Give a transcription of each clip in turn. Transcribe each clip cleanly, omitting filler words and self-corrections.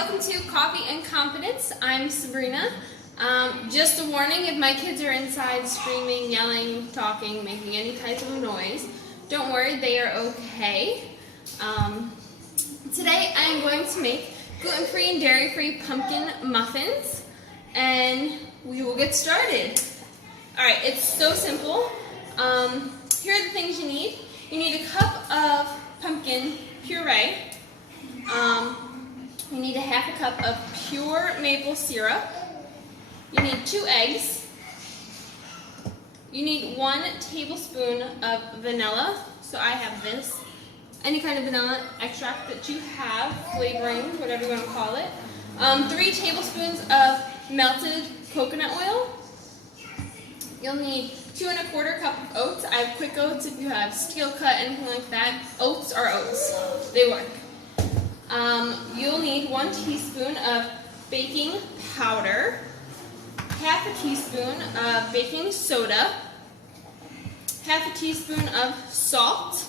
welcome to Coffee and Confidence. I'm Sabrina. Just a warning, if my kids are inside screaming, yelling, talking, making any type of noise, don't worry, they are okay. Today I'm going to make gluten-free and dairy-free pumpkin muffins, and we will get started. Alright, it's so simple. Here are the things you need. You need a cup of pumpkin puree. You need a half a cup of pure maple syrup. You need 2 eggs. You need 1 tablespoon of vanilla. So I have this. Any kind of vanilla extract that you have, flavoring, whatever you want to call it. 3 tablespoons of melted coconut oil. You'll need 2 1/4 cup of oats. I have quick oats if you have steel cut, anything like that. Oats are oats. They work. You'll need 1 teaspoon of baking powder, half a teaspoon of baking soda, half a teaspoon of salt,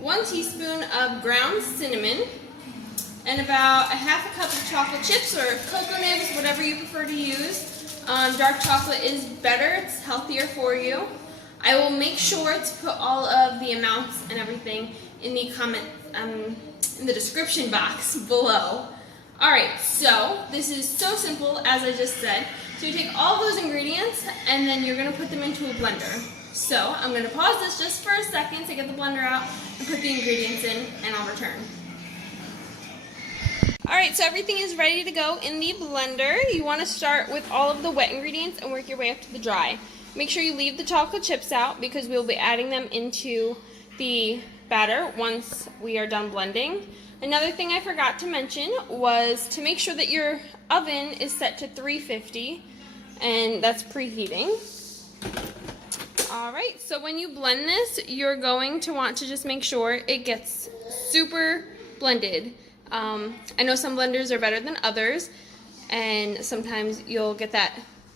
1 teaspoon of ground cinnamon, and about a half a cup of chocolate chips or cocoa nibs, whatever you prefer to use. Dark chocolate is better, it's healthier for you. I will make sure to put all of the amounts and everything in the in the description box below. Alright, so this is so simple as I just said. So you take all those ingredients and then you're going to put them into a blender. So I'm going to pause this just for a second to get the blender out and put the ingredients in, and I'll return. Alright, so everything is ready to go in the blender. You want to start with all of the wet ingredients and work your way up to the dry. Make sure you leave the chocolate chips out because we'll be adding them into the batter once we are done blending. Another thing I forgot to mention was to make sure that your oven is set to 350, and that's preheating. Alright, so when you blend this, you're going to want to just make sure it gets super blended. I know some blenders are better than others, and sometimes you'll get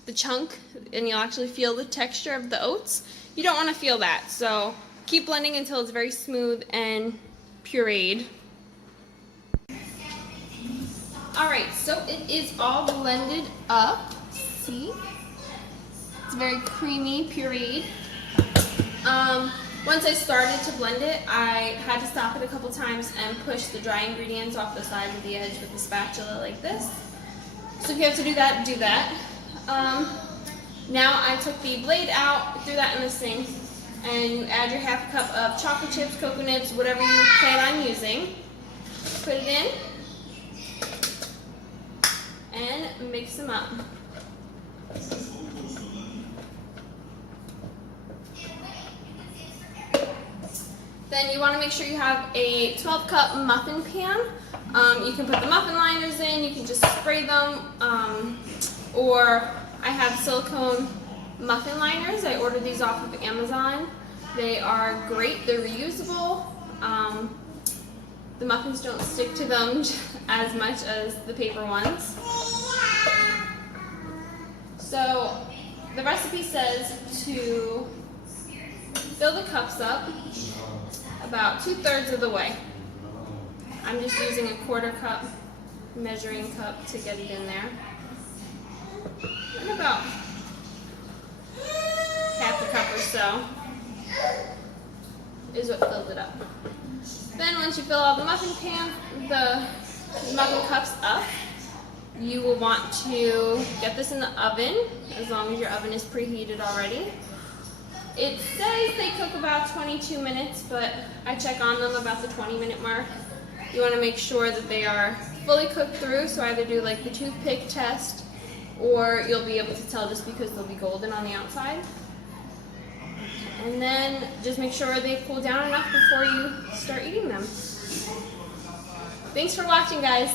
the chunk and you'll actually feel the texture of the oats. You don't want to feel that, so keep blending until it's very smooth and pureed. Alright, so it is all blended up. See? It's very creamy, pureed. Once I started to blend it, I had to stop it a couple times and push the dry ingredients off the side of the edge with the spatula like this. So if you have to do that, do that. Now I took the blade out, threw that in the sink, and you add your half a cup of chocolate chips, cocoa nibs, whatever you plan on using. Put it in and mix them up. Then you want to make sure you have a 12-cup muffin pan. You can put the muffin liners in, you can just spray them, or I have silicone muffin liners. I ordered these off of Amazon. They are great, they're reusable. The muffins don't stick to them as much as the paper ones. So the recipe says to fill the cups up about 2/3 of the way. I'm just using a 1/4 cup measuring cup to get it in there. And about half a cup or so is what fills it up. Then once you fill all the muffin cups up, you will want to get this in the oven, as long as your oven is preheated already. It says they cook about 22 minutes, but I check on them about the 20-minute mark. You want to make sure that they are fully cooked through, so either do like the toothpick test, or you'll be able to tell just because they'll be golden on the outside. And then just make sure they cool down enough before you start eating them. Thanks for watching, guys.